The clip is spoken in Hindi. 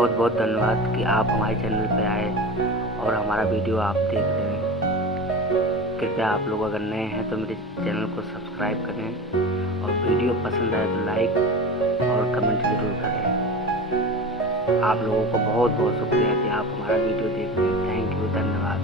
बहुत बहुत धन्यवाद कि आप हमारे चैनल पे आए और हमारा वीडियो आप देख रहे हैं। कृपया आप लोग अगर नए हैं तो मेरे चैनल को सब्सक्राइब करें और वीडियो पसंद आए तो लाइक और कमेंट ज़रूर करें। आप लोगों को बहुत बहुत शुक्रिया कि आप हमारा वीडियो देख रहे हैं। थैंक यू, धन्यवाद।